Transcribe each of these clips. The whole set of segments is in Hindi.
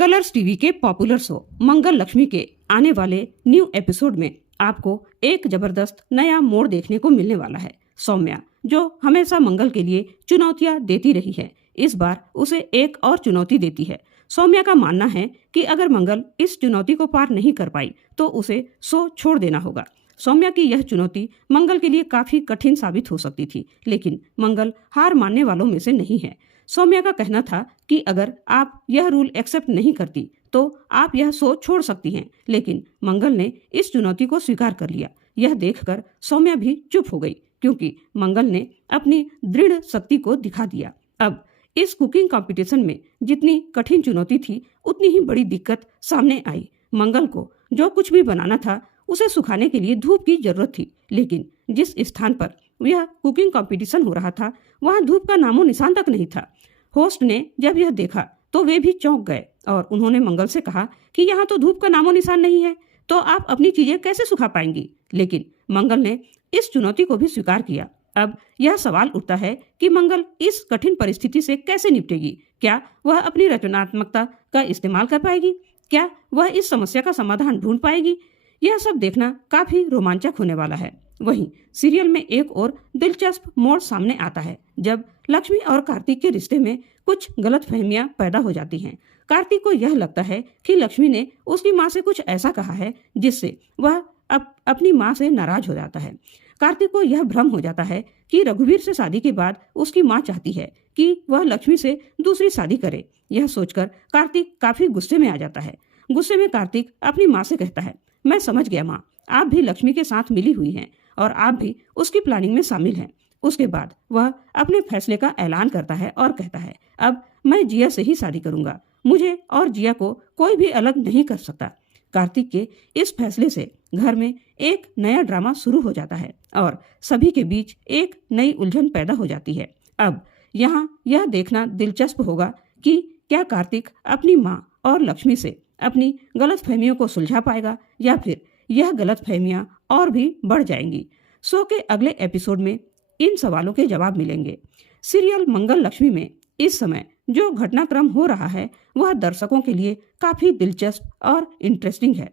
कलर्स टीवी के पॉपुलर शो मंगल लक्ष्मी के आने वाले न्यू एपिसोड में आपको एक जबरदस्त नया मोड़ देखने को मिलने वाला है। सौम्या, जो हमेशा मंगल के लिए चुनौतियां देती रही है, इस बार उसे एक और चुनौती देती है। सौम्या का मानना है कि अगर मंगल इस चुनौती को पार नहीं कर पाई तो उसे शो छोड़ देना होगा। सौम्या की यह चुनौती मंगल के लिए काफी कठिन साबित हो सकती थी, लेकिन मंगल हार मानने वालों में से नहीं है। सौम्या का कहना था कि अगर आप यह रूल एक्सेप्ट नहीं करती तो आप यह शो छोड़ सकती हैं, लेकिन मंगल ने इस चुनौती को स्वीकार कर लिया। यह देखकर सौम्या भी चुप हो गई, क्योंकि मंगल ने अपनी दृढ़ शक्ति को दिखा दिया। अब इस कुकिंग कंपटीशन में जितनी कठिन चुनौती थी, उतनी ही बड़ी दिक्कत सामने आई। मंगल को जो कुछ भी बनाना था उसे सुखाने के लिए धूप की जरूरत थी, लेकिन जिस स्थान पर यह कुकिंग कंपटीशन हो रहा था वहां धूप का नामो निशान तक नहीं था। होस्ट ने जब यह देखा तो वे भी चौंक गए और उन्होंने मंगल से कहा कि यहाँ तो धूप का नामो निशान नहीं है, तो आप अपनी चीजें कैसे सुखा पाएंगी। लेकिन मंगल ने इस चुनौती को भी स्वीकार किया। अब यह सवाल उठता है कि मंगल इस कठिन परिस्थिति से कैसे निपटेगी। क्या वह अपनी रचनात्मकता का इस्तेमाल कर पाएगी? क्या वह इस समस्या का समाधान ढूंढ पाएगी? यह सब देखना काफी रोमांचक होने वाला है। वहीं सीरियल में एक और दिलचस्प मोड़ सामने आता है, जब लक्ष्मी और कार्तिक के रिश्ते में कुछ गलतफहमियां पैदा हो जाती हैं। कार्तिक को यह लगता है कि लक्ष्मी ने उसकी माँ से कुछ ऐसा कहा है जिससे वह अपनी माँ से नाराज हो जाता है। कार्तिक को यह भ्रम हो जाता है कि रघुवीर से शादी के बाद उसकी माँ चाहती है कि वह लक्ष्मी से दूसरी शादी करे। यह सोचकर कार्तिक काफी गुस्से में आ जाता है। गुस्से में कार्तिक अपनी माँ से कहता है, मैं समझ गया माँ, आप भी लक्ष्मी के साथ मिली हुई हैं और आप भी उसकी प्लानिंग में शामिल हैं। उसके बाद वह अपने फैसले का ऐलान करता है और कहता है, अब मैं जिया से ही शादी करूंगा। मुझे और जिया को कोई भी अलग नहीं कर सकता। कार्तिक के इस फैसले से घर में एक नया ड्रामा शुरू हो जाता है और सभी के बीच एक नई उलझन पैदा हो जाती है। अब यहाँ यह देखना दिलचस्प होगा कि क्या कार्तिक अपनी माँ और लक्ष्मी से अपनी गलतफहमियों को सुलझा पाएगा या फिर यह गलतफहमियां और भी बढ़ जाएंगी। शो के अगले एपिसोड में इन सवालों के जवाब मिलेंगे। सीरियल मंगल लक्ष्मी में इस समय जो घटनाक्रम हो रहा है वह दर्शकों के लिए काफी दिलचस्प और इंटरेस्टिंग है।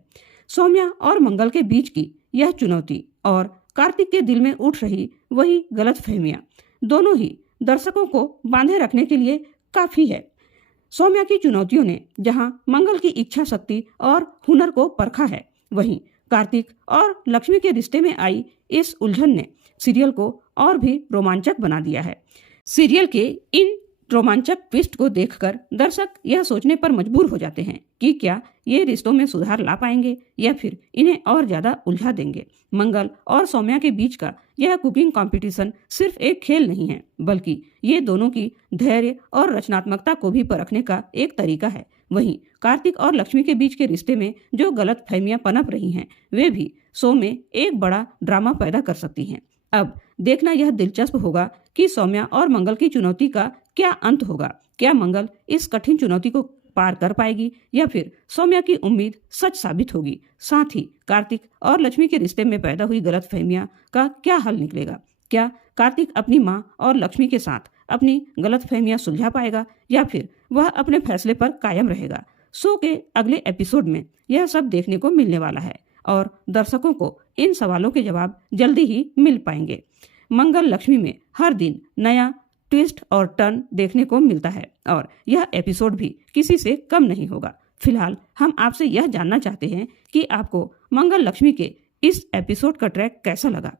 सौम्या और मंगल के बीच की यह चुनौती और कार्तिक के दिल में उठ रही वही गलतफहमियां, दोनों ही दर्शकों को बांधे रखने के लिए काफी है। सौम्या की चुनौतियों ने जहां मंगल की इच्छा शक्ति और हुनर को परखा है, वहीं कार्तिक और लक्ष्मी के रिश्ते में आई इस उलझन ने सीरियल को और भी रोमांचक बना दिया है। सीरियल के इन रोमांचक ट्विस्ट को देखकर दर्शक यह सोचने पर मजबूर हो जाते हैं कि क्या ये रिश्तों में सुधार ला पाएंगे या फिर इन्हें और ज्यादा उलझा देंगे। मंगल और सौम्या के बीच का यह कुकिंग कंपटीशन सिर्फ एक खेल नहीं है, बल्कि ये दोनों की धैर्य और रचनात्मकता को भी परखने का एक तरीका है। वहीं कार्तिक और लक्ष्मी के बीच के रिश्ते में जो गलत फहमियां पनप रही हैं, वे भी शो में एक बड़ा ड्रामा पैदा कर सकती हैं। अब देखना यह दिलचस्प होगा कि सौम्या और मंगल की चुनौती का क्या अंत होगा। क्या मंगल इस कठिन चुनौती को पार कर पाएगी या फिर सौम्या की उम्मीद सच साबित होगी। साथ ही कार्तिक और लक्ष्मी के रिश्ते में पैदा हुई गलतफहमियां का क्या हल निकलेगा। क्या कार्तिक अपनी मां और लक्ष्मी के साथ अपनी गलतफहमियां सुलझा पाएगा या फिर वह अपने फैसले पर कायम रहेगा। शो के अगले एपिसोड में यह सब देखने को मिलने वाला है और दर्शकों को इन सवालों के जवाब जल्दी ही मिल पाएंगे। मंगल लक्ष्मी में हर दिन नया ट्विस्ट और टर्न देखने को मिलता है और यह एपिसोड भी किसी से कम नहीं होगा। फिलहाल हम आपसे यह जानना चाहते हैं कि आपको मंगल लक्ष्मी के इस एपिसोड का ट्रैक कैसा लगा।